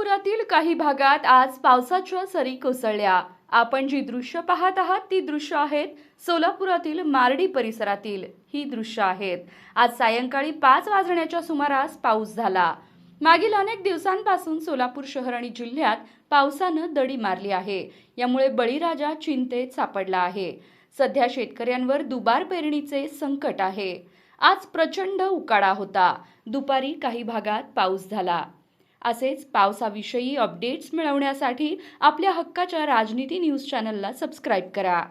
सोलापुरातील काही भागात आज पावसाच्या सरी कोसळल्या। आपण जी दृश्य पाहत आहात ती दृश्य आहेत सोलापुरातील मार्डी परिसरातील। ही दृश्य आहेत आज सायंकाळी 5 वाजण्याच्या सुमारास पाऊस झाला। मागील अनेक दिवसांपासून सोलापूर शहर आणि जिल्ह्यात पावसानं दडी मारली आहे। यामुळे बळीराजा चिंतेत सापडला आहे। सध्या शेतकऱ्यांवर दुबार पेरणीचे संकट आहे। आज प्रचंड उकाडा होता। दुपारी काही भागात पाऊस झाला। असेच पावसाविषयी अपडेट्स मिळवण्यासाठी आपल्या हक्काच्या राजनीती न्यूज चॅनलला सबस्क्राइब करा।